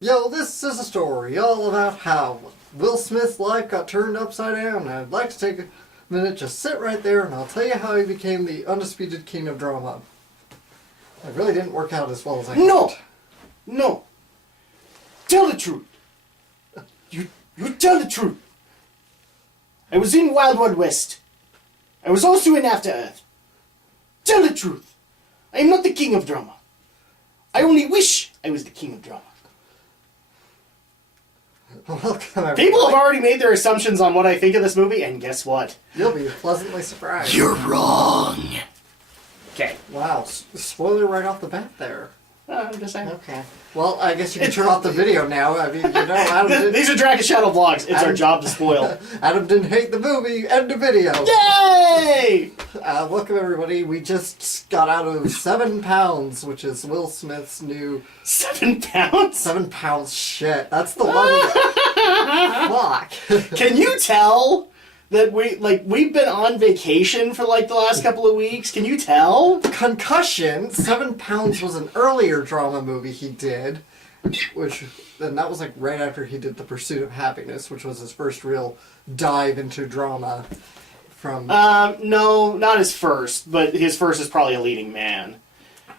Yo, this is a story all about how Will Smith's life got turned upside down, and I'd like to take a minute, just sit right there, and I'll tell you how he became the undisputed king of drama. It really didn't work out as well as I No! thought. No! Tell the truth! You tell the truth! I was in Wild Wild West. I was also in After Earth. Tell the truth! I am not the king of drama. I only wish I was the king of drama. Welcome, everybody. People have already made their assumptions on what I think of this movie, and guess what? You'll be pleasantly surprised. You're wrong! Okay. Wow, spoiler right off the bat there. I'm just saying. Okay. Well, I guess you can turn off the video now. I mean, you know, Adam didn't, These are Dragon Shadow vlogs. It's our job to spoil. Adam didn't hate the movie. End of video. Yay! Welcome, everybody. We just got out of 7 pounds, which is Will Smith's new... 7 pounds? 7 pounds shit. That's the one. Fuck. Can you tell that we've been on vacation for the last couple of weeks? Can you tell? Concussion, 7 pounds was an earlier drama movie he did, and that was right after he did The Pursuit of Happiness, which was his first real dive into drama. No, not his first, but his first is probably A Leading Man.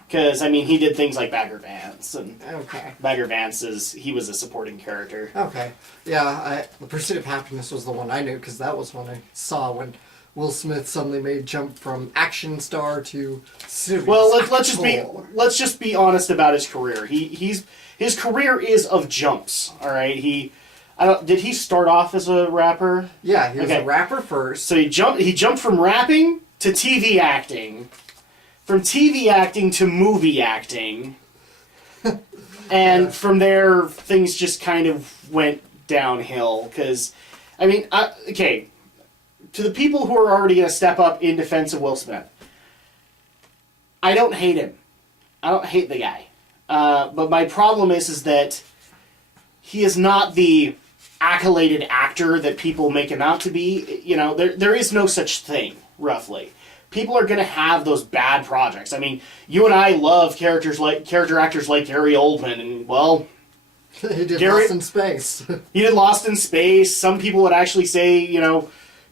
Because, he did things like Bagger Vance, and Okay. Bagger Vance he was a supporting character. Okay. Yeah, The Pursuit of Happiness was the one I knew, because that was one I saw when Will Smith suddenly made jump from action star to serious. Well, let's just be honest about his career. His career is of jumps. All right. Did he start off as a rapper? Yeah, he was a rapper first. So he jumped from rapping to TV acting, from TV acting to movie acting, and from there things just kind of went downhill. Because, okay. To the people who are already going to step up in defense of Will Smith, I don't hate him. I don't hate the guy. But my problem is that he is not the accoladed actor that people make him out to be. There is no such thing, roughly. People are going to have those bad projects. You and I love character actors like Gary Oldman, and, well... He did Lost in Space. He did Lost in Space. Some people would actually say,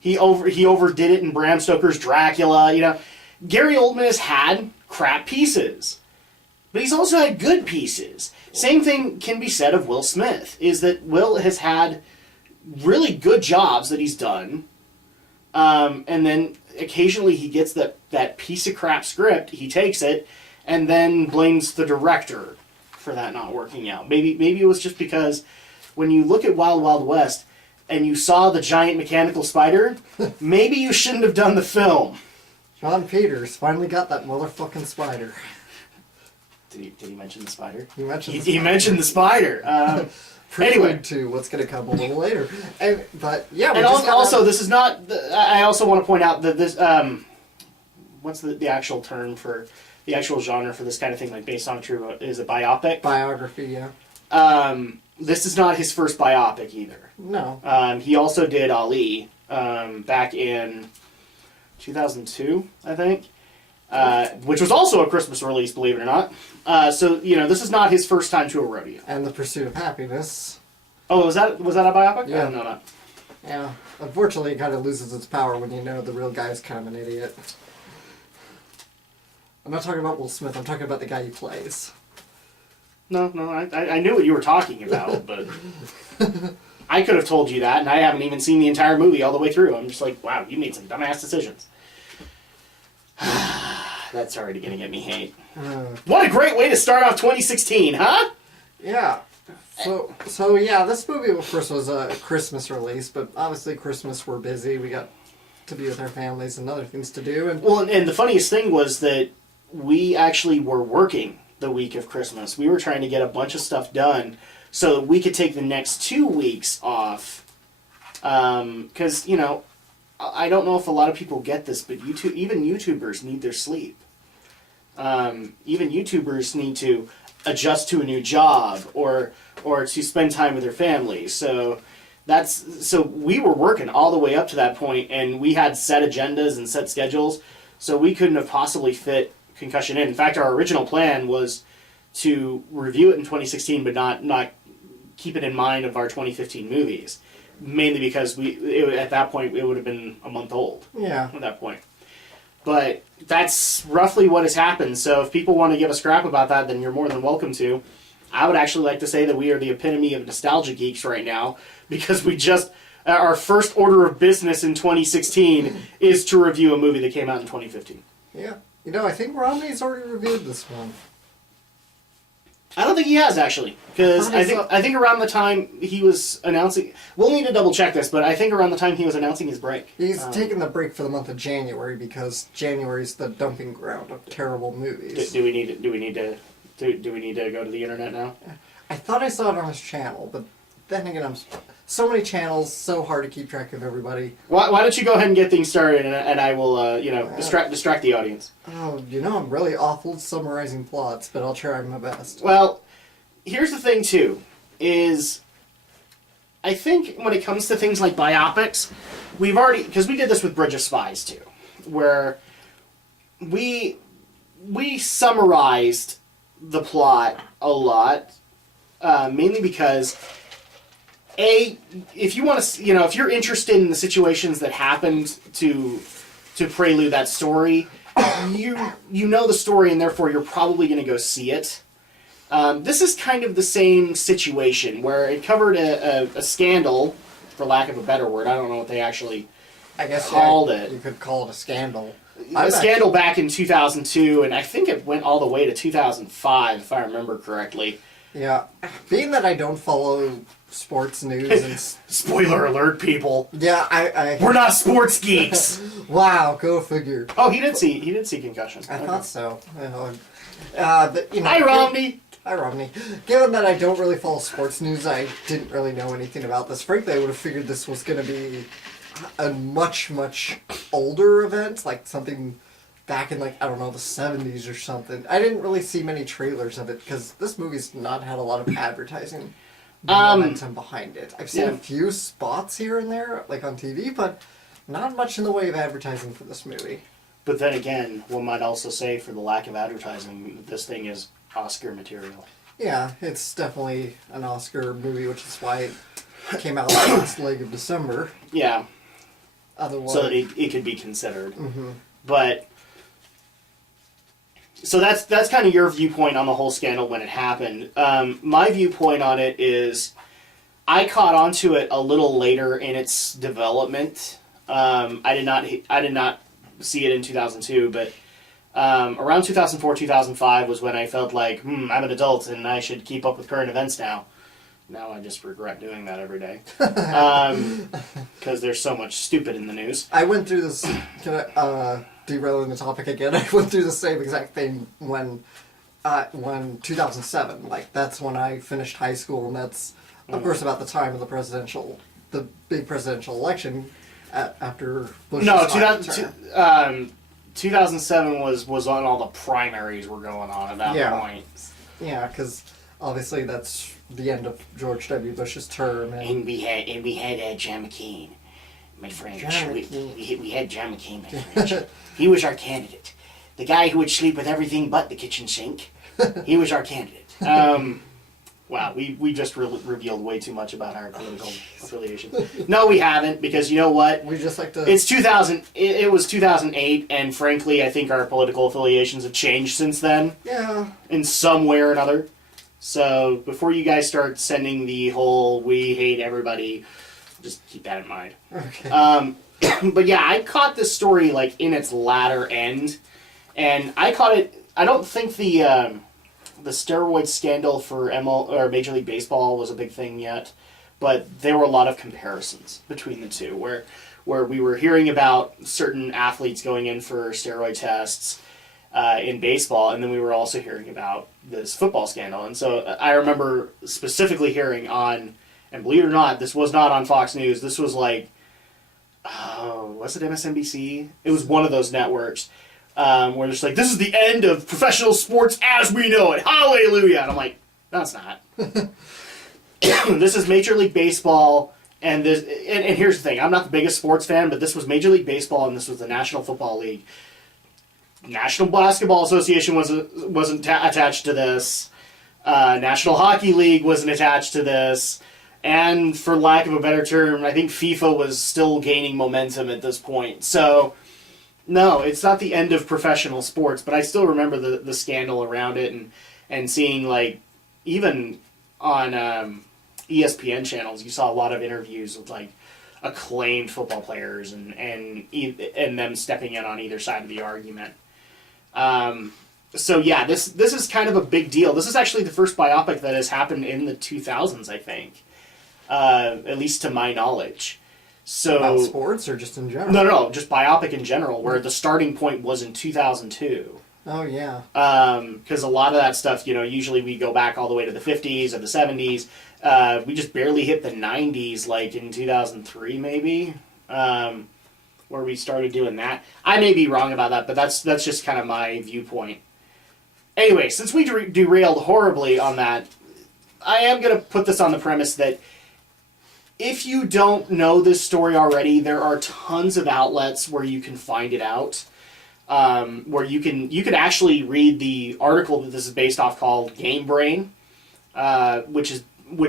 he overdid it in Bram Stoker's Dracula. Gary Oldman has had crap pieces, but he's also had good pieces. Same thing can be said of Will Smith, is that Will has had really good jobs that he's done, and then occasionally he gets that piece of crap script, he takes it, and then blames the director for that not working out. Maybe it was just because when you look at Wild Wild West, and you saw the giant mechanical spider, maybe you shouldn't have done the film. John Peters finally got that motherfucking spider. Did he mention the spider? He mentioned the spider. Anyway, to what's going to come a little later. But yeah, and also this is not. I also want to point out that this. What's the actual term for the actual genre for this kind of thing? Like based on true, is a biopic? Biography, yeah. This is not his first biopic either. No. He also did Ali back in 2002, I think, which was also a Christmas release, believe it or not. So this is not his first time to a rodeo. And The Pursuit of Happiness. Oh, was that a biopic? Yeah. I don't know that. Yeah. Unfortunately, it kind of loses its power when you know the real guy is kind of an idiot. I'm not talking about Will Smith. I'm talking about the guy he plays. No, I knew what you were talking about, but I could have told you that, and I haven't even seen the entire movie all the way through. I'm just like, wow, you made some dumbass decisions. That's already going to get me hate. What a great way to start off 2016, huh? Yeah. So yeah, this movie, of course, was a Christmas release, but obviously Christmas we're busy. We got to be with our families and other things to do. And the funniest thing was that we actually were working the week of Christmas. We were trying to get a bunch of stuff done so that we could take the next 2 weeks off. Because, I don't know if a lot of people get this, but even YouTubers need their sleep. Even YouTubers need to adjust to a new job or to spend time with their families. So we were working all the way up to that point, and we had set agendas and set schedules, so we couldn't have possibly fit Concussion in. In fact, our original plan was to review it in 2016, but not keep it in mind of our 2015 movies, mainly because at that point it would have been a month old. Yeah. At that point. But that's roughly what has happened. So if people want to give us crap about that, then you're more than welcome to. I would actually like to say that we are the epitome of nostalgia geeks right now, because we just, our first order of business in 2016 is to review a movie that came out in 2015. Yeah. You know, I think Romney's already reviewed this one. I don't think he has, actually, because I think around the time he was announcing, we'll need to double check this, but I think around the time he was announcing his break. He's taking the break for the month of January, because January's the dumping ground of terrible movies. Do we need to go to the internet now? I thought I saw it on his channel, but then again, so many channels, so hard to keep track of everybody. Why don't you go ahead and get things started, and I will, distract the audience. Oh, I'm really awful at summarizing plots, but I'll try my best. Well, here's the thing, too, is I think when it comes to things like biopics, we've already, because we did this with Bridge of Spies, too, where we summarized the plot a lot, mainly because if you want to, if you're interested in the situations that happened to prelude that story, you know the story, and therefore you're probably going to go see it. This is kind of the same situation, where it covered a scandal, for lack of a better word. I don't know what they actually called it. You could call it a scandal. A scandal back in 2002, and I think it went all the way to 2005, if I remember correctly. Yeah. Being that I don't follow sports news and... Spoiler alert, people. Yeah, We're not sports geeks! Wow, go figure. Oh, he did see Concussion. I thought so. But, Hi, Romney! Hi, Romney. Given that I don't really follow sports news, I didn't really know anything about this. Frankly, I would have figured this was going to be a much, much older event, like something back in, the 70s or something. I didn't really see many trailers of it, because this movie's not had a lot of advertising momentum behind it. I've seen a few spots here and there, on TV, but not much in the way of advertising for this movie. But then again, one might also say, for the lack of advertising, this thing is Oscar material. Yeah, it's definitely an Oscar movie, which is why it came out the last leg of December. Yeah. Otherwise, so that it could be considered. Mm-hmm. But so that's kind of your viewpoint on the whole scandal when it happened. My viewpoint on it is I caught onto it a little later in its development. I did not see it in 2002, but around 2004, 2005 was when I felt like, I'm an adult and I should keep up with current events now. Now I just regret doing that every day. Because there's so much stupid in the news. I went through this, derailing the topic again, I went through the same exact thing when 2007, that's when I finished high school, and that's, of course, about the time of the big presidential election after Bush's 2007 was on all the primaries were going on at that point. Yeah, because obviously that's the end of George W. Bush's term, and we had John McCain, my friend. We had John McCain, my friend. He was our candidate. The guy who would sleep with everything but the kitchen sink. He was our candidate. Wow, we just revealed way too much about our political affiliations. No, we haven't, because you know what? We just like to... It's 2000. It was 2008, and frankly, I think our political affiliations have changed since then. Yeah. In some way or another. So before you guys start sending the whole "we hate everybody," just keep that in mind. Okay. But yeah, I caught this story in its latter end, and I caught it. I don't think the steroid scandal for Major League Baseball was a big thing yet, but there were a lot of comparisons between the two, where we were hearing about certain athletes going in for steroid tests in baseball, and then we were also hearing about this football scandal. And so I remember specifically hearing on, and believe it or not, this was not on Fox News. This was was it MSNBC? It was one of those networks. Where it's this is the end of professional sports as we know it. Hallelujah! And I'm like, no, it's not. This is Major League Baseball, and here's the thing. I'm not the biggest sports fan, but this was Major League Baseball, and this was the National Football League. National Basketball Association wasn't attached to this. National Hockey League wasn't attached to this. And for lack of a better term, I think FIFA was still gaining momentum at this point. So, no, it's not the end of professional sports, but I still remember the scandal around it and seeing, like, even on ESPN channels, you saw a lot of interviews with, like, acclaimed football players and them stepping in on either side of the argument. So yeah, this is kind of a big deal. This is actually the first biopic that has happened in the 2000s, I think, at least to my knowledge. So about sports or just in general? No, just biopic in general, where the starting point was in 2002. Oh yeah. Because a lot of that stuff, usually we go back all the way to the 50s or the 70s. We just barely hit the 90s, like in 2003 maybe, where we started doing that. I may be wrong about that, but that's just kind of my viewpoint. Anyway, since we derailed horribly on that, I am going to put this on the premise that if you don't know this story already, there are tons of outlets where you can find it out. Where you can actually read the article that this is based off called Game Brain, which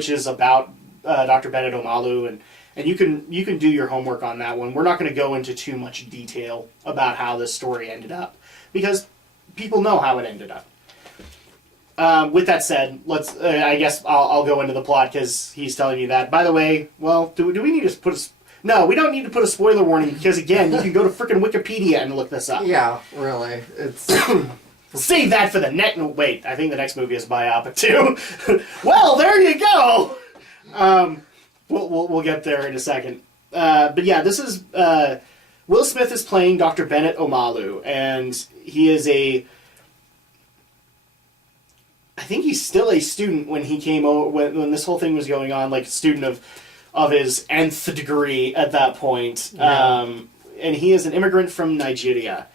is about Dr. Bennett Omalu, and you can do your homework on that one. We're not going to go into too much detail about how this story ended up because people know how it ended up. With that said, let's. I guess I'll go into the plot because he's telling me that. By the way, well, do we need to put a... No, we don't need to put a spoiler warning because, again, you can go to frickin' Wikipedia and look this up. Yeah, really. It's... Save that for the next... No, wait, I think the next movie is biopic, too. Well, there you go! We'll get there in a second. But yeah, this is... Will Smith is playing Dr. Bennett Omalu, and he is I think he's still a student when he came over... When this whole thing was going on, like a student of his nth degree at that point. Yeah. And he is an immigrant from Nigeria.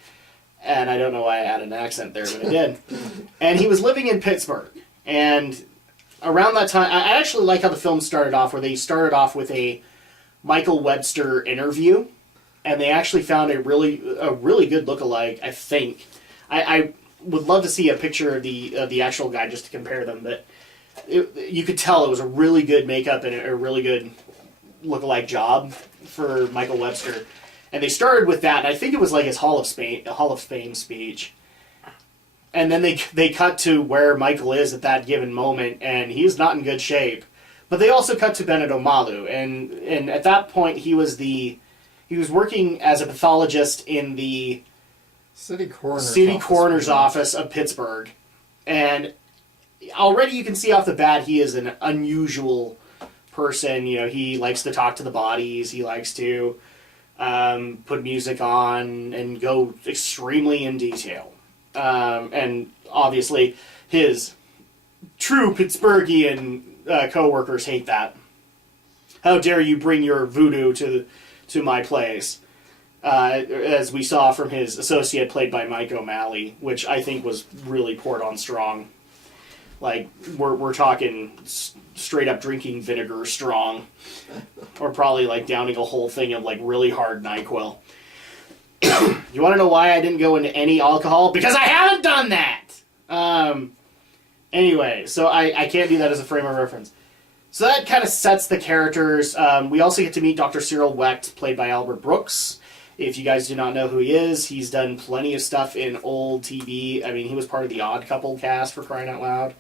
And I don't know why I added an accent there, but I did. And he was living in Pittsburgh. And around that time, I actually like how the film started off, where they started off with a Michael Webster interview. And they actually found a really good lookalike, I think. I would love to see a picture of the actual guy just to compare them, but you could tell it was a really good makeup and a really good lookalike job for Michael Webster. And they started with that, and I think it was like his Hall of Fame speech. And then they cut to where Michael is at that given moment, and he's not in good shape. But they also cut to Bennett Omalu, and at that point he was working as a pathologist in the City Coroner's office of Pittsburgh. And already you can see off the bat he is an unusual person. He likes to talk to the bodies. He likes to put music on and go extremely in detail. And obviously his true Pittsburghian co-workers hate that. How dare you bring your voodoo to my place? As we saw from his associate played by Mike O'Malley, which I think was really poured on strong. Like, we're talking straight up drinking vinegar strong. Or probably like downing a whole thing of like really hard NyQuil. You want to know why I didn't go into any alcohol? Because I haven't done that! Anyway, so I can't do that as a frame of reference. So that kind of sets the characters. We also get to meet Dr. Cyril Wecht, played by Albert Brooks. If you guys do not know who he is, he's done plenty of stuff in old TV. I mean, he was part of the Odd Couple cast, for crying out loud.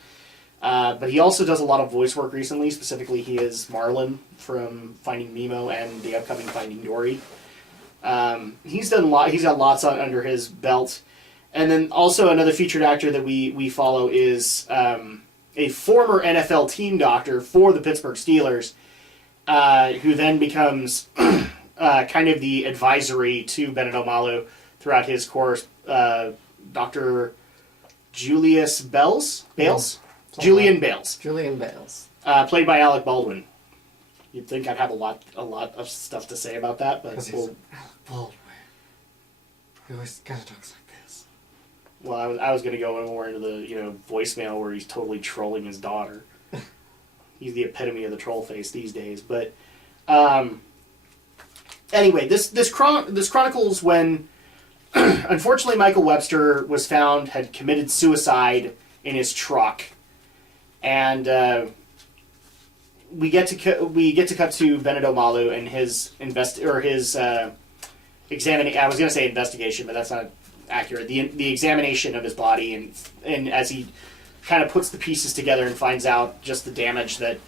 But he also does a lot of voice work recently. Specifically, he is Marlin from Finding Nemo and the upcoming Finding Dory. He's got lots under his belt. And then also another featured actor that we follow is a former NFL team doctor for the Pittsburgh Steelers, who then becomes kind of the advisory to Bennett Omalu throughout his course. Dr. Julius Bales? Julian Bales. Julian Bales. Played by Alec Baldwin. You'd think I'd have a lot of stuff to say about that, but Because he's Alec Baldwin. He always kind of talks like this. Well, I was going to go more into the voicemail where he's totally trolling his daughter. He's the epitome of the troll face these days. But anyway, this chronicles when unfortunately Michael Webster was found had committed suicide in his truck, and we get to cut to Bennett Omalu and his examining. I was going to say investigation, but that's not accurate. The examination of his body, and as he kind of puts the pieces together and finds out just the damage that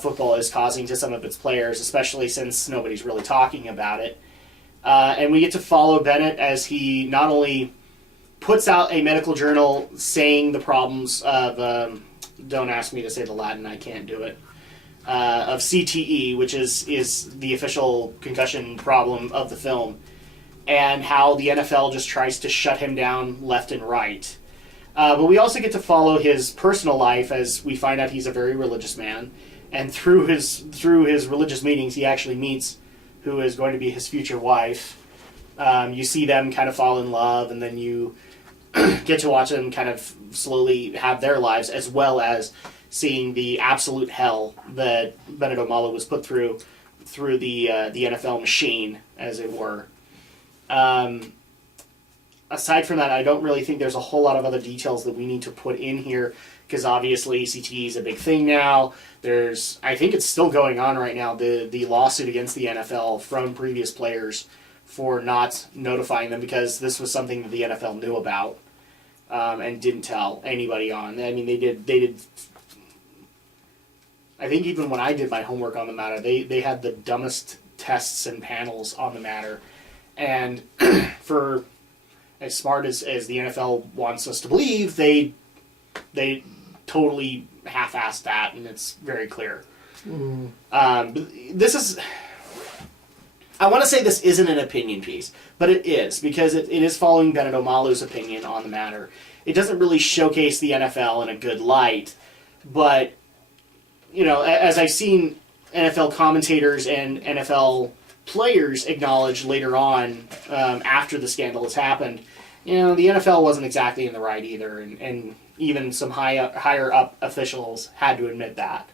football is causing to some of its players, especially since nobody's really talking about it. And we get to follow Bennett as he not only puts out a medical journal saying the problems of, don't ask me to say the Latin, I can't do it, of CTE, which is the official concussion problem of the film, and how the NFL just tries to shut him down left and right. But we also get to follow his personal life as we find out he's a very religious man, and through his religious meetings, he actually meets who is going to be his future wife. You see them kind of fall in love, and then you get to watch them kind of slowly have their lives, as well as seeing the absolute hell that Bennett Omalu was put through the NFL machine, as it were. Aside from that, I don't really think there's a whole lot of other details that we need to put in here, because obviously CTE is a big thing now. I think it's still going on right now, the lawsuit against the NFL from previous players for not notifying them, because this was something that the NFL knew about and didn't tell anybody on. I mean, they did. I think even when I did my homework on the matter, they had the dumbest tests and panels on the matter. And for as smart as the NFL wants us to believe, they totally half-assed that, and it's very clear. This is... I want to say this isn't an opinion piece, but it is, because it is following Bennett Omalu's opinion on the matter. It doesn't really showcase the NFL in a good light, but, you know, as I've seen NFL commentators and NFL players acknowledge later on, after the scandal has happened, you know, the NFL wasn't exactly in the right either, and even some higher up officials had to admit that.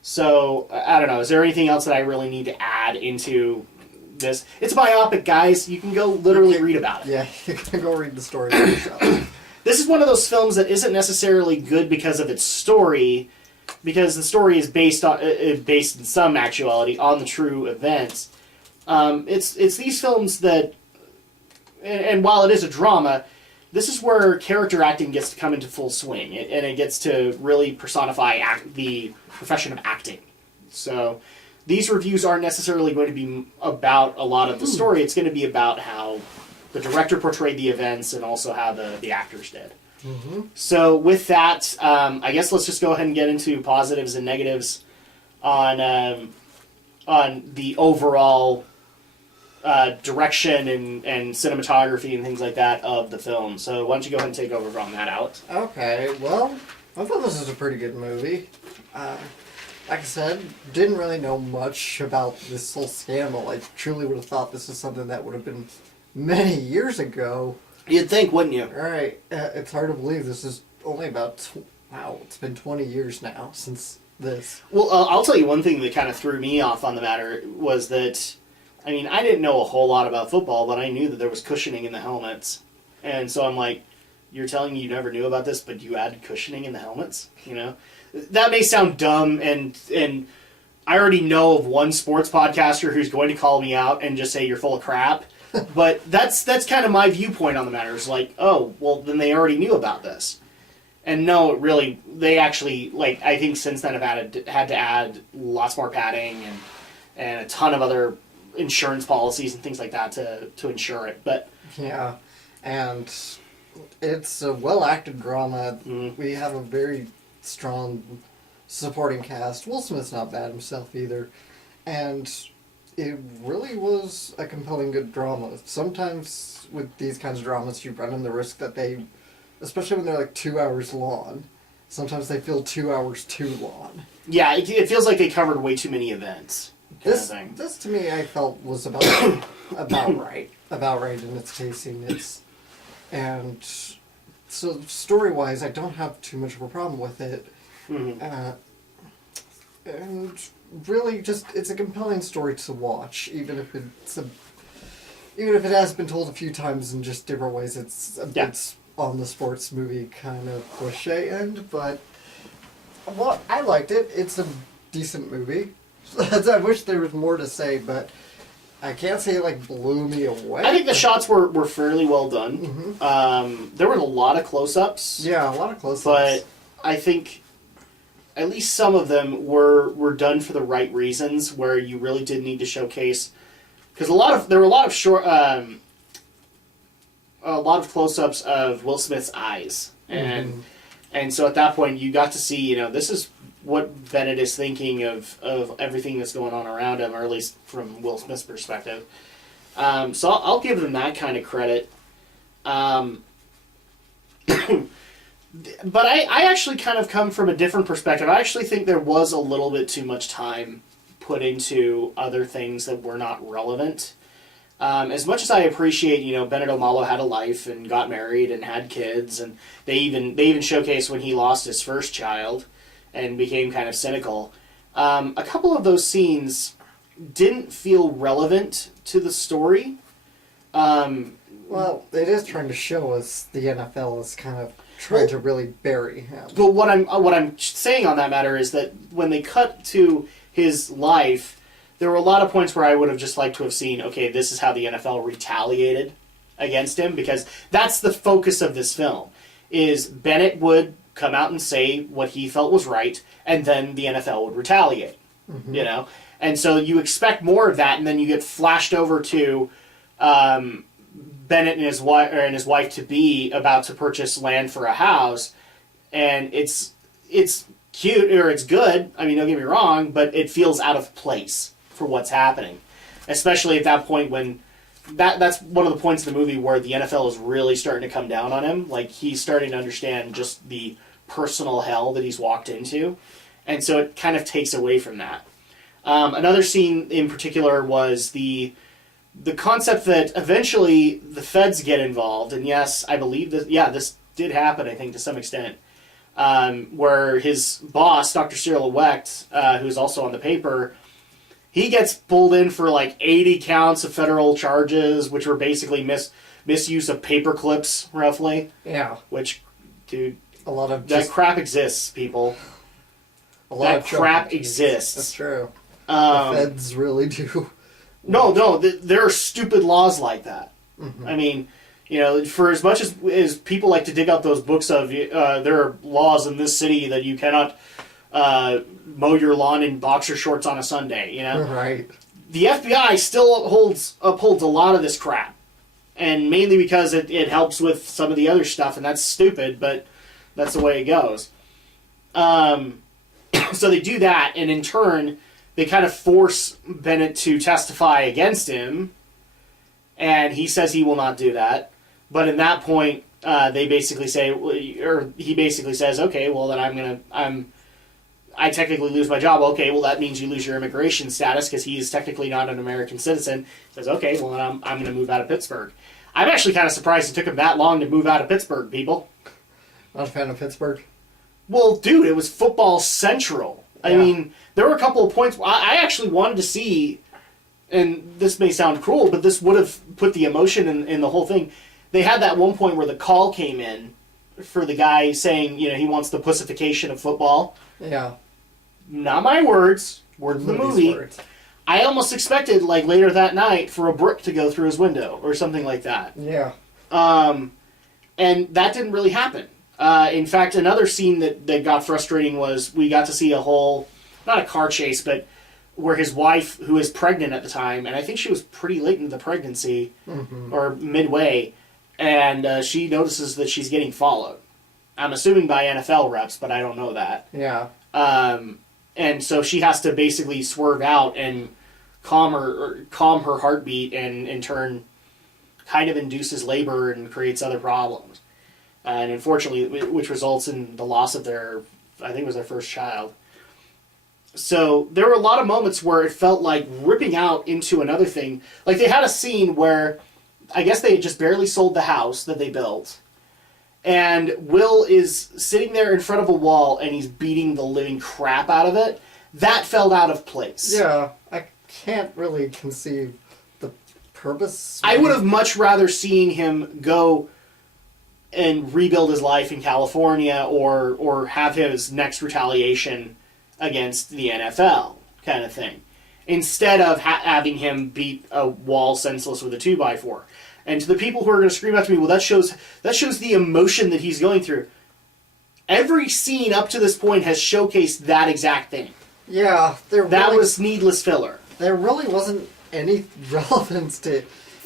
So, I don't know, is there anything else that I really need to add into this? It's biopic, guys. You can go literally read about it. Yeah, you can go read the story for yourself. This is one of those films that isn't necessarily good because of its story, because the story is based in some actuality on the true events. It's these films that, and while it is a drama, this is where character acting gets to come into full swing, and it gets to really personify the profession of acting. So these reviews aren't necessarily going to be about a lot of the story. It's going to be about how the director portrayed the events and also how the actors did. Mm-hmm. So with that, I guess let's just go ahead and get into positives and negatives on the overall direction and cinematography and things like that of the film. So why don't you go ahead and take over on that, Alex? Okay, well, I thought this was a pretty good movie. Like I said, didn't really know much about this whole scandal. I truly would have thought this was something that would have been many years ago. You'd think, wouldn't you? Alright, it's hard to believe this is only about, wow, it's been 20 years now since this. Well, I'll tell you one thing that kind of threw me off on the matter was that, I mean, I didn't know a whole lot about football, but I knew that there was cushioning in the helmets. And so I'm like, you're telling me you never knew about this, but you added cushioning in the helmets? You know? That may sound dumb, and I already know of one sports podcaster who's going to call me out and just say you're full of crap. But that's kind of my viewpoint on the matter. It's like, oh, well, then they already knew about this. And no, really, they actually, like, I think since then have had to add lots more padding and a ton of other insurance policies and things like that to insure it. But yeah, and it's a well-acted drama. We have a very strong supporting cast. Will Smith's not bad himself either. And it really was a compelling, good drama. Sometimes with these kinds of dramas, you run in the risk that they, especially when they're like 2 hours long, sometimes they feel 2 hours too long. Yeah, it feels like they covered way too many events. This to me, I felt was about right in its pacing. And so story-wise, I don't have too much of a problem with it. Mm-hmm. And really, just it's a compelling story to watch, even if it has been told a few times in just different ways. It's a bit on the sports movie kind of cliche end, but Well, I liked it. It's a decent movie. I wish there was more to say, but I can't say it like blew me away. I think the shots were fairly well done. There were a lot of close-ups. Yeah, a lot of close-ups. But I think at least some of them were done for the right reasons, where you really did need to showcase, because there were a lot of short, a lot of close-ups of Will Smith's eyes, and so at that point you got to see, this is what Bennett is thinking of everything that's going on around him, or at least from Will Smith's perspective. So I'll give them that kind of credit. But I actually kind of come from a different perspective. I actually think there was a little bit too much time put into other things that were not relevant. As much as I appreciate, Benedict O'Malley had a life and got married and had kids, and they even showcased when he lost his first child and became kind of cynical. A couple of those scenes didn't feel relevant to the story. Well, it is trying to show us the NFL is kind of trying to really bury him. But what I'm saying on that matter is that when they cut to his life, there were a lot of points where I would have just liked to have seen, okay, this is how the NFL retaliated against him, because that's the focus of this film, is Bennett would come out and say what he felt was right, and then the NFL would retaliate, And so you expect more of that, and then you get flashed over to Bennett and his wife to be about to purchase land for a house, and it's cute, or it's good. I mean, don't get me wrong, but it feels out of place for what's happening, especially at that point when that's one of the points of the movie where the NFL is really starting to come down on him. Like, he's starting to understand just the personal hell that he's walked into, and so it kind of takes away from that. Another scene in particular was the concept that eventually the feds get involved, and yes, I believe that, this did happen, I think, to some extent, where his boss, Dr. Cyril Wecht, who's also on the paper, he gets pulled in for like 80 counts of federal charges, which were basically misuse of paper clips, roughly. Yeah. Which, dude, that crap exists, people. That crap exists. That's true. The feds really do. No, there are stupid laws like that. I mean, for as much as people like to dig up those books of, there are laws in this city that you cannot mow your lawn in boxer shorts on a Sunday, Right. The FBI still upholds a lot of this crap. And mainly because it helps with some of the other stuff, and that's stupid, but that's the way it goes. So they do that, and in turn, they kind of force Bennett to testify against him, and he says he will not do that. But in that point, they basically say, or he basically says, okay, well then I technically lose my job. Okay, well that means you lose your immigration status because he is technically not an American citizen. He says, okay, well then I'm going to move out of Pittsburgh. I'm actually kind of surprised it took him that long to move out of Pittsburgh, people. Not a fan of Pittsburgh. Well, dude, it was football central. I mean, there were a couple of points where I actually wanted to see, and this may sound cruel, but this would have put the emotion in the whole thing. They had that one point where the call came in for the guy saying, he wants the pussification of football. Yeah. Not my words. Words of the movie. Words. I almost expected, like, later that night for a brick to go through his window or something like that. Yeah. And that didn't really happen. In fact, another scene that got frustrating was we got to see a whole, not a car chase, but where his wife, who is pregnant at the time, and I think she was pretty late into the pregnancy, or midway, and she notices that she's getting followed. I'm assuming by NFL reps, but I don't know that. Yeah. And so she has to basically swerve out and calm her heartbeat, and in turn kind of induces labor and creates other problems. And unfortunately, which results in the loss of their first child. So there were a lot of moments where it felt like ripping out into another thing. Like they had a scene where I guess they had just barely sold the house that they built. And Will is sitting there in front of a wall and he's beating the living crap out of it. That felt out of place. Yeah, I can't really conceive the purpose. I would have much rather seen him go and rebuild his life in California, or have his next retaliation against the NFL kind of thing, instead of having him beat a wall senseless with a 2x4. And to the people who are going to scream after me, well, that shows the emotion that he's going through. Every scene up to this point has showcased that exact thing. Yeah, that was needless filler. There really wasn't any relevance to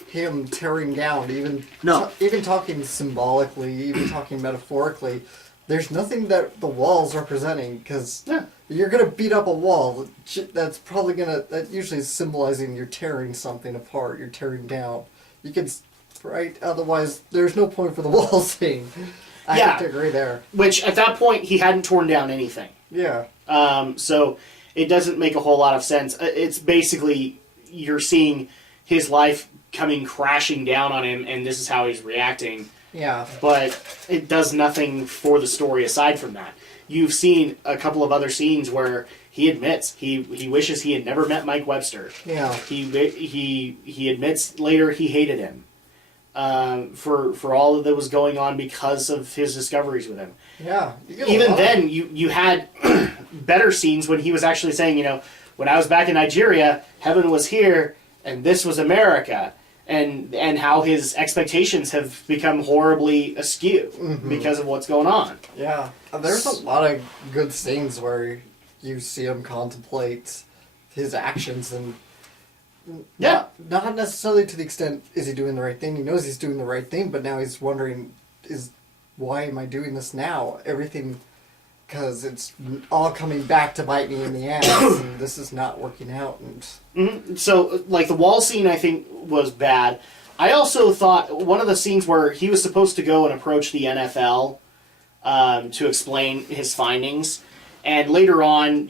him tearing down, even talking symbolically, even talking metaphorically. There's nothing that the wall's representing, because you're going to beat up a wall. That's probably that usually is symbolizing you're tearing something apart, you're tearing down. You could, right? Otherwise, there's no point for the wall scene. I have to agree there. Which, at that point, he hadn't torn down anything. Yeah. So it doesn't make a whole lot of sense. It's basically, you're seeing his life coming crashing down on him, and this is how he's reacting. Yeah. But it does nothing for the story aside from that. You've seen a couple of other scenes where he admits he wishes he had never met Mike Webster. Yeah. He admits later he hated him for all that was going on because of his discoveries with him. Yeah. Even then, you had better scenes when he was actually saying, when I was back in Nigeria, heaven was here, and this was America. And how his expectations have become horribly askew because of what's going on. Yeah. There's a lot of good scenes where you see him contemplate his actions, and not necessarily to the extent, is he doing the right thing? He knows he's doing the right thing, but now he's wondering, why am I doing this now? Everything, because it's all coming back to bite me in the ass, and this is not working out. And So, the wall scene, I think, was bad. I also thought one of the scenes where he was supposed to go and approach the NFL to explain his findings, and later on,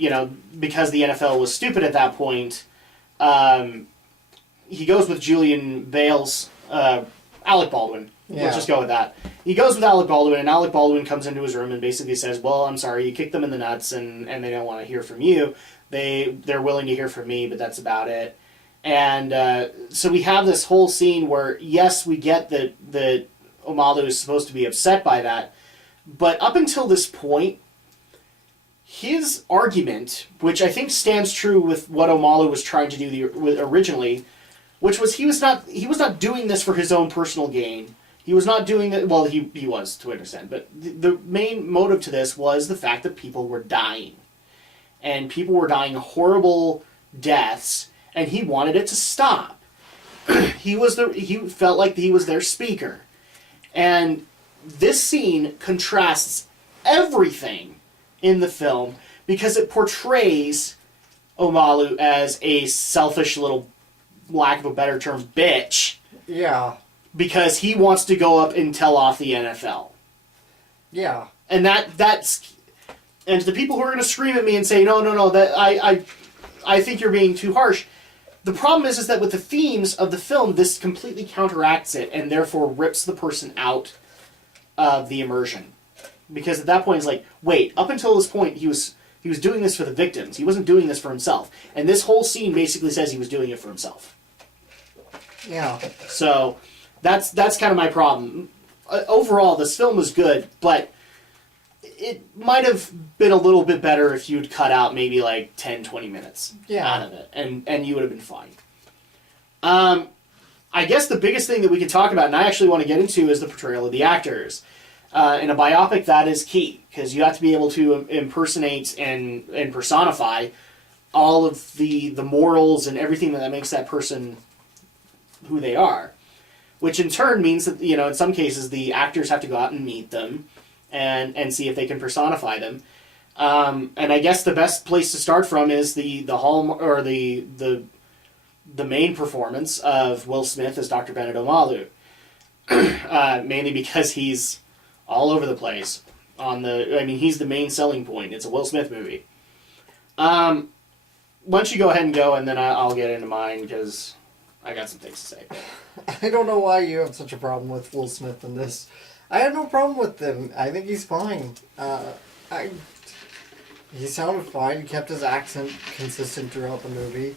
because the NFL was stupid at that point, he goes with Julian Bale's Alec Baldwin. Yeah. Let's just go with that. He goes with Alec Baldwin, and Alec Baldwin comes into his room and basically says, well, I'm sorry, you kicked them in the nuts, and they don't want to hear from you. They're willing to hear from me, but that's about it. And so we have this whole scene where, yes, we get that Omalu is supposed to be upset by that, but up until this point, his argument, which I think stands true with what Omalu was trying to do originally, which was he was not doing this for his own personal gain. He was not doing it. Well, he was to an extent, but the main motive to this was the fact that people were dying, and people were dying horrible deaths, and he wanted it to stop. He felt like he was their speaker, and this scene contrasts everything in the film because it portrays Omalu as a selfish little, lack of a better term, bitch. Yeah. Because he wants to go up and tell off the NFL. Yeah. And that's and to the people who are going to scream at me and say, no, that I think you're being too harsh. The problem is that with the themes of the film, this completely counteracts it and therefore rips the person out of the immersion. Because at that point it's like, wait, up until this point he was doing this for the victims. He wasn't doing this for himself. And this whole scene basically says he was doing it for himself. Yeah. So that's kind of my problem. Overall, this film was good, but it might have been a little bit better if you'd cut out maybe 10, 20 minutes out of it, and you would have been fine. I guess the biggest thing that we can talk about, and I actually want to get into, is the portrayal of the actors. In a biopic, that is key, because you have to be able to impersonate and personify all of the morals and everything that makes that person who they are. Which in turn means that, in some cases, the actors have to go out and meet them and see if they can personify them. And I guess the best place to start from is the main performance of Will Smith as Dr. Bennett Omalu. Mainly because he's all over the place. He's the main selling point. It's a Will Smith movie. Why don't you go ahead and go, and then I'll get into mine, because I got some things to say. I don't know why you have such a problem with Will Smith in this. I had no problem with him. I think he's fine. He sounded fine. He kept his accent consistent throughout the movie.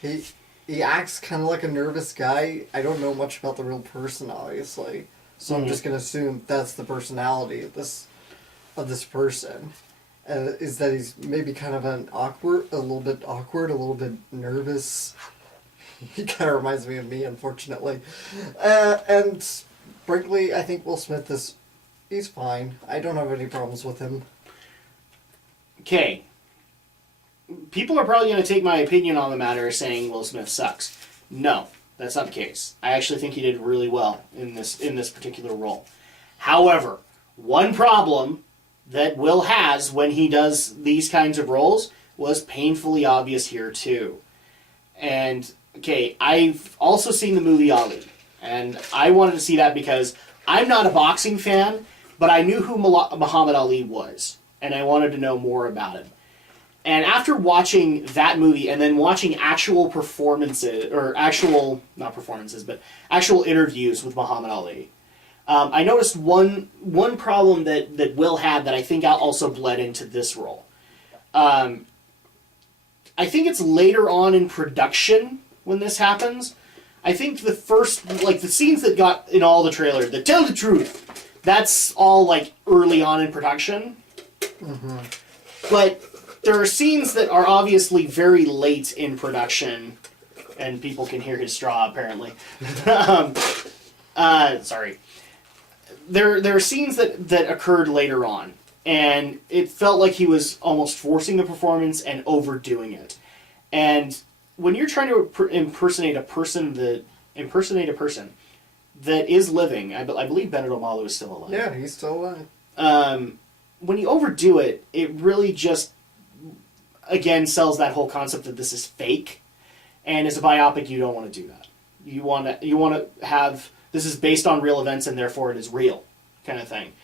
He acts kind of like a nervous guy. I don't know much about the real person, obviously. So I'm just going to assume that's the personality of this person. Is that he's maybe kind of a little bit nervous. He kind of reminds me of me, unfortunately. And frankly, I think Will Smith he's fine. I don't have any problems with him. Okay. People are probably going to take my opinion on the matter saying Will Smith sucks. No, that's not the case. I actually think he did really well in this particular role. However, one problem that Will has when he does these kinds of roles was painfully obvious here too. And, okay, I've also seen the movie Ali, and I wanted to see that because I'm not a boxing fan, but I knew who Muhammad Ali was, and I wanted to know more about him. And after watching that movie and then watching actual performances, or not performances, but actual interviews with Muhammad Ali, I noticed one problem that Will had that I think also bled into this role. I think it's later on in production when this happens. I think the first, the scenes that got in all the trailers, that tell the truth, that's all, early on in production. Mm-hmm. But there are scenes that are obviously very late in production, and people can hear his straw, apparently. Sorry. There are scenes that occurred later on, and it felt like he was almost forcing the performance and overdoing it. And when you're trying to impersonate a person that is living, I believe Benedict Omalu is still alive. Yeah, he's still alive. When you overdo it, it really just, again, sells that whole concept that this is fake. And as a biopic, you don't want to do that. You want to have, this is based on real events and therefore it is real, kind of thing.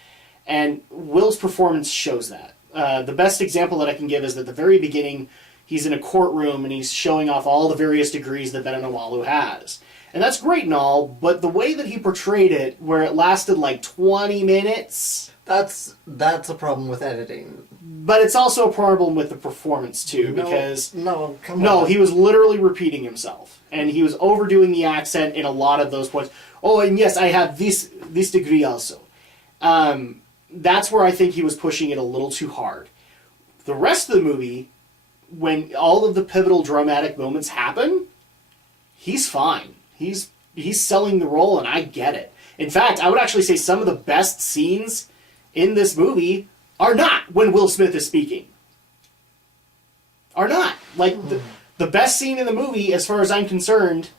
And Will's performance shows that. The best example that I can give is at the very beginning, he's in a courtroom and he's showing off all the various degrees that Benedict Omalu has. And that's great and all, but the way that he portrayed it, where it lasted 20 minutes... That's a problem with editing. But it's also a problem with the performance, too, because... No, come on. No, he was literally repeating himself. And he was overdoing the accent in a lot of those points. Oh, and yes, I have this degree also. That's where I think he was pushing it a little too hard. The rest of the movie, when all of the pivotal dramatic moments happen, he's fine. He's selling the role, and I get it. In fact, I would actually say some of the best scenes in this movie are not when Will Smith is speaking. Are not. The best scene in the movie, as far as I'm concerned,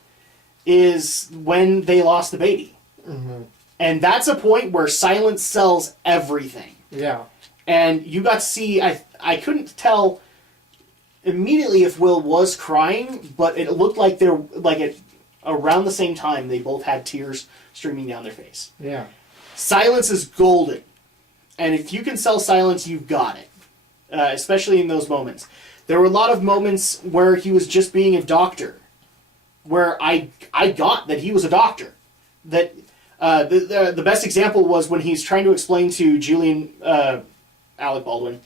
is when they lost the baby. Mm-hmm. And that's a point where silence sells everything. Yeah. And you got to see, I couldn't tell immediately if Will was crying, but it looked like around the same time, they both had tears streaming down their face. Yeah. Silence is golden. And if you can sell silence, you've got it. Especially in those moments. There were a lot of moments where he was just being a doctor. Where I got that he was a doctor. That the best example was when he's trying to explain to Alec Baldwin,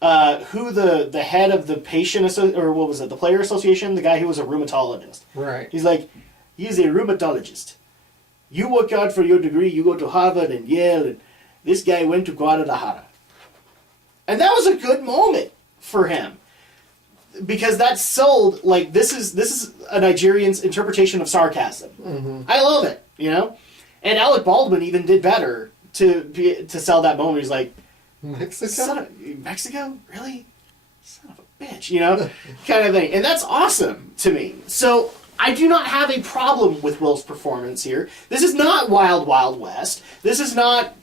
who the head of the the player association, the guy who was a rheumatologist. Right. He's like, he's a rheumatologist. You work hard for your degree, you go to Harvard and Yale, and this guy went to Guadalajara. And that was a good moment for him. Because that sold, this is a Nigerian's interpretation of sarcasm. Mm-hmm. I love it, And Alec Baldwin even did better to sell that moment. He's like, Mexico? Mexico? Really? Son of a bitch, kind of thing. And that's awesome to me. So I do not have a problem with Will's performance here. This is not Wild Wild West. This is not...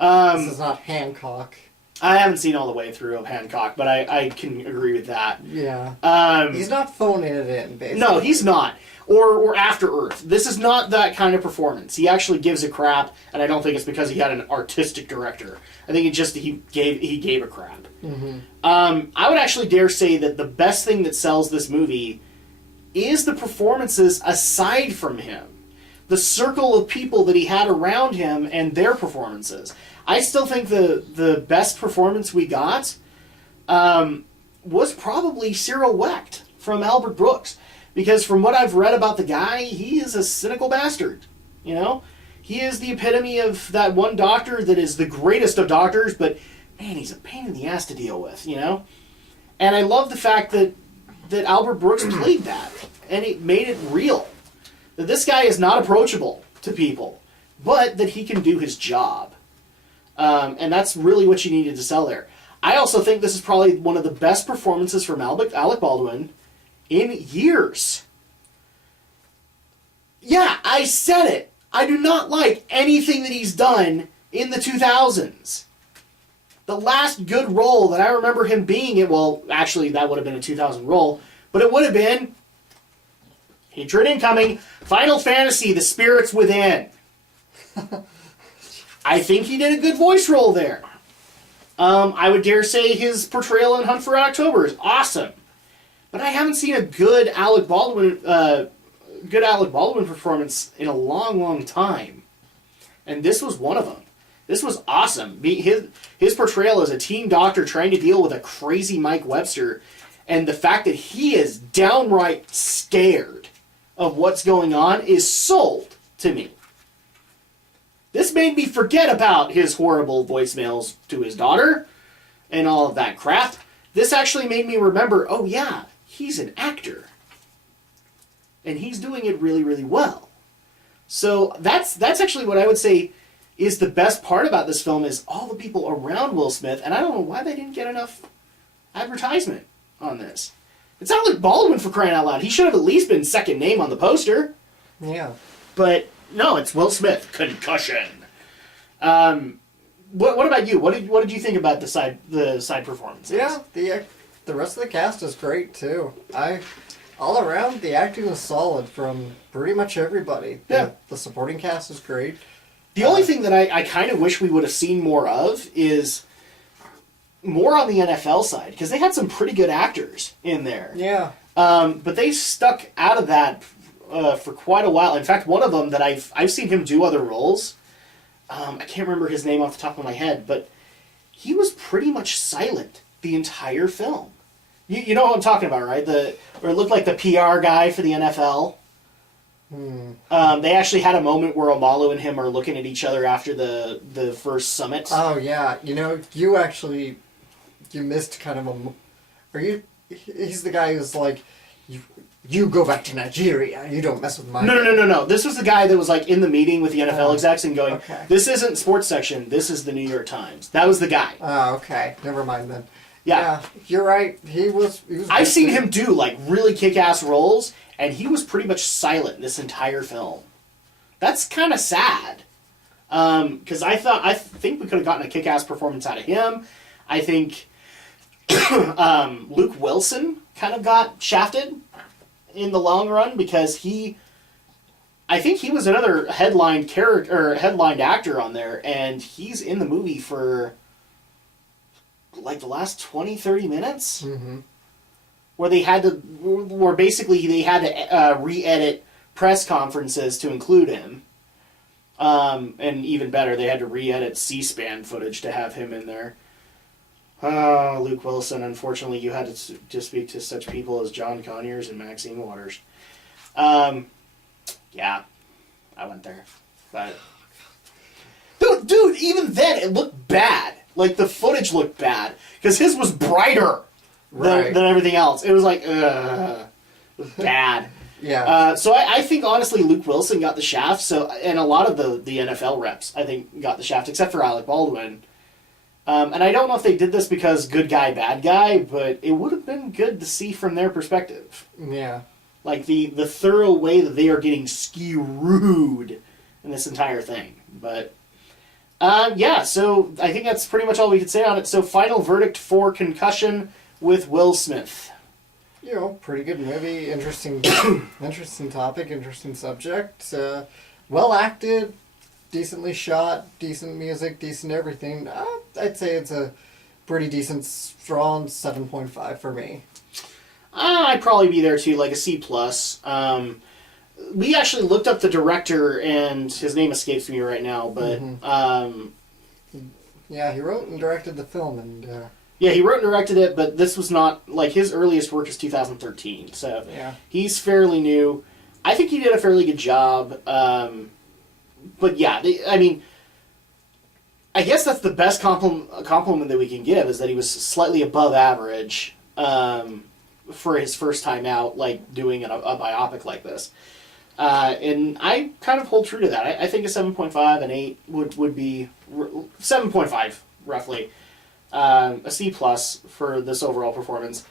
this is not Hancock. I haven't seen all the way through of Hancock, but I can agree with that. Yeah. He's not phoning it in, basically. No, he's not. Or After Earth. This is not that kind of performance. He actually gives a crap, and I don't think it's because he had an artistic director. I think it just he gave a crap. Mm-hmm. I would actually dare say that the best thing that sells this movie is the performances aside from him. The circle of people that he had around him and their performances. I still think the best performance we got was probably Cyril Wecht from Albert Brooks. Because from what I've read about the guy, he is a cynical bastard. You know, he is the epitome of that one doctor that is the greatest of doctors, but man, he's a pain in the ass to deal with. You know, and I love the fact that Albert Brooks played that, and it made it real. That this guy is not approachable to people, but that he can do his job. And that's really what you needed to sell there. I also think this is probably one of the best performances from Alec Baldwin in years. Yeah, I said it. I do not like anything that he's done in the 2000s. The last good role that I remember him being in, well, actually that would have been a 2000 role, but it would have been Hatred Incoming, Final Fantasy, The Spirits Within. I think he did a good voice role there. I would dare say his portrayal in Hunt for Red October is awesome. But I haven't seen a good Alec Baldwin performance in a long, long time. And this was one of them. This was awesome. His portrayal as a teen doctor trying to deal with a crazy Mike Webster, and the fact that he is downright scared of what's going on is sold to me. This made me forget about his horrible voicemails to his daughter and all of that crap. This actually made me remember, oh yeah, he's an actor. And he's doing it really, really well. So that's actually what I would say is the best part about this film is all the people around Will Smith, and I don't know why they didn't get enough advertisement on this. It's Alec Baldwin, for crying out loud. He should have at least been second name on the poster. Yeah. But no, it's Will Smith. Concussion. What about you? What did you think about the side performances? Yeah, the rest of the cast is great too. All around the acting was solid from pretty much everybody. Yeah. The supporting cast is great. The only thing that I kind of wish we would have seen more of is more on the NFL side, because they had some pretty good actors in there. Yeah. But they stuck out of that for quite a while. In fact, one of them that I've seen him do other roles. I can't remember his name off the top of my head, but he was pretty much silent the entire film. You know what I'm talking about, right? Where it looked like the PR guy for the NFL. They actually had a moment where Amalu and him are looking at each other after the first summit. Oh yeah, you missed kind of he's the guy who's like, you go back to Nigeria. You don't mess with my... No. This was the guy that was like in the meeting with the NFL execs and going, okay. This isn't sports section. This is the New York Times. That was the guy. Oh, okay. Never mind then. Yeah. You're right. He was I've seen him do like really kick-ass roles, and he was pretty much silent this entire film. That's kind of sad. Because I think we could have gotten a kick-ass performance out of him. I think Luke Wilson kind of got shafted in the long run because I think he was another headlined actor on there, and he's in the movie for like the last 20-30 minutes, where basically they had to re-edit press conferences to include him, and even better, they had to re-edit C-SPAN footage to have him in there. Oh, Luke Wilson, unfortunately you had to speak to such people as John Conyers and Maxine Waters. Yeah, I went there. But dude, even then it looked bad. Like, the footage looked bad. Because his was brighter than everything else. It was like, ugh. It was bad. Yeah. So I think, honestly, Luke Wilson got the shaft. And a lot of the NFL reps, I think, got the shaft, except for Alec Baldwin. And I don't know if they did this because good guy, bad guy, but it would have been good to see from their perspective. Yeah. Like, the thorough way that they are getting screwed in this entire thing. But... yeah, so I think that's pretty much all we could say on it. So, final verdict for Concussion with Will Smith. Pretty good movie, interesting topic, interesting subject. Well acted, decently shot, decent music, decent everything. I'd say it's a pretty decent, strong 7.5 for me. I'd probably be there too, like a C+. We actually looked up the director, and his name escapes me right now, but... Yeah, he wrote and directed the film, and... Yeah, he wrote and directed it, but this was not... Like, his earliest work is 2013, so... Yeah. He's fairly new. I think he did a fairly good job. but yeah, I mean, I guess that's the best compliment that we can give is that he was slightly above average for his first time out, like doing a biopic like this. And I kind of hold true to that. I think a 7.5 and 8 would be 7.5 roughly, a C plus for this overall performance.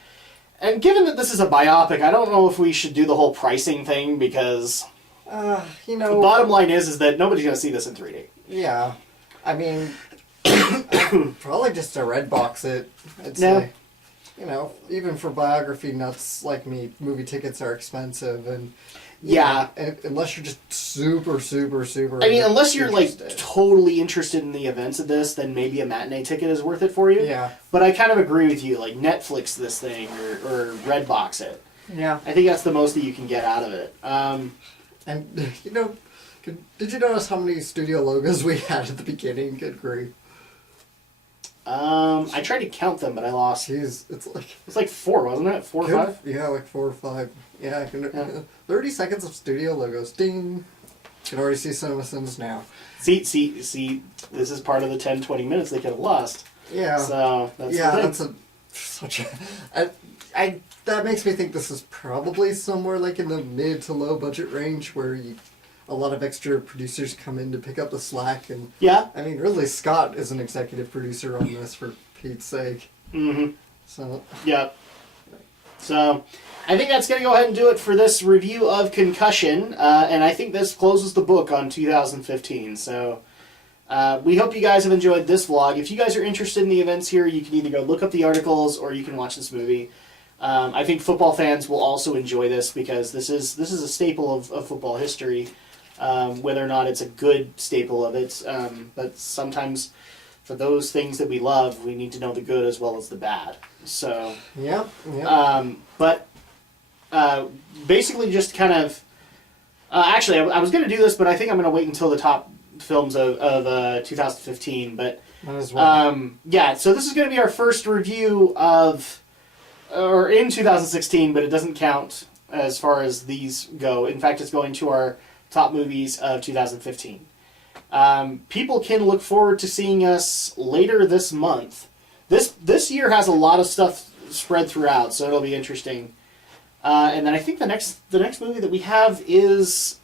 And given that this is a biopic, I don't know if we should do the whole pricing thing because you know, the bottom line is that nobody's going to see this in 3D. Yeah, I mean, I'd probably just a red box it. I'd say, you know, even for biography nuts like me, movie tickets are expensive, and yeah, unless you're just super. I mean, unless you're like totally interested in the events of this, then maybe a matinee ticket is worth it for you. Yeah. But I kind of agree with you. Like Netflix this thing or Redbox it. Yeah. I think that's the most that you can get out of it. And you know, did you notice how many studio logos we had at the beginning? Good grief. I tried to count them, but I lost. Jeez, it's like 4, wasn't it? 4 or 5? Yeah, like 4 or 5. Yeah, I can. Yeah. 30 seconds of studio logos. Ding. You can already see CinemaSins now. See. This is part of the 10-20 minutes they could have lost. Yeah. So that's such a. That makes me think this is probably somewhere like in the mid to low budget range where a lot of extra producers come in to pick up the slack, and yeah. I mean, Ridley Scott is an executive producer on this, for Pete's sake. Mm-hmm. So. Yeah. So, I think that's going to go ahead and do it for this review of Concussion, and I think this closes the book on 2015. So, we hope you guys have enjoyed this vlog. If you guys are interested in the events here, you can either go look up the articles or you can watch this movie. I think football fans will also enjoy this because this is a staple of football history, whether or not it's a good staple of it. But sometimes, for those things that we love, we need to know the good as well as the bad. So, yeah. But basically, just kind of. Actually, I was going to do this, but I think I'm going to wait until the top films of 2015. But might as well. yeah, so this is going to be our first review or in 2016, but it doesn't count as far as these go. In fact, it's going to our top movies of 2015. People can look forward to seeing us later this month. This year has a lot of stuff spread throughout, so it'll be interesting. And then I think the next movie that we have is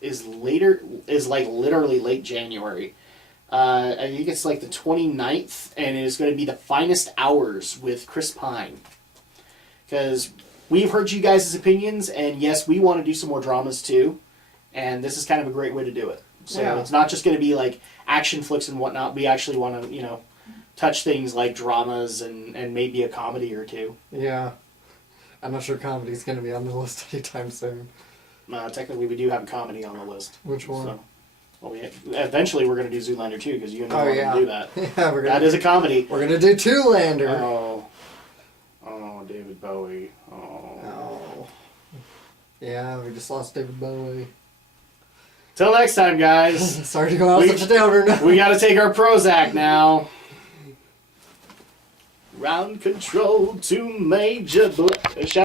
like literally late January. I think it's like the 29th, and it is going to be The Finest Hours with Chris Pine. Because we've heard you guys' opinions, and yes, we want to do some more dramas too, and this is kind of a great way to do it. So yeah. It's not just going to be like action flicks and whatnot. We actually want to, touch things like dramas and maybe a comedy or two. Yeah. I'm not sure comedy's going to be on the list anytime soon. Technically, we do have a comedy on the list. Which one? So, well, eventually we're going to do Zoolander 2, because you and I want to do that. Yeah, that is a comedy. We're going to do Zoolander. Oh, David Bowie. Oh. Yeah, we just lost David Bowie. Till next time, guys. Sorry to go out such a downer now. We got to take our Prozac now. Ground control to Major Black.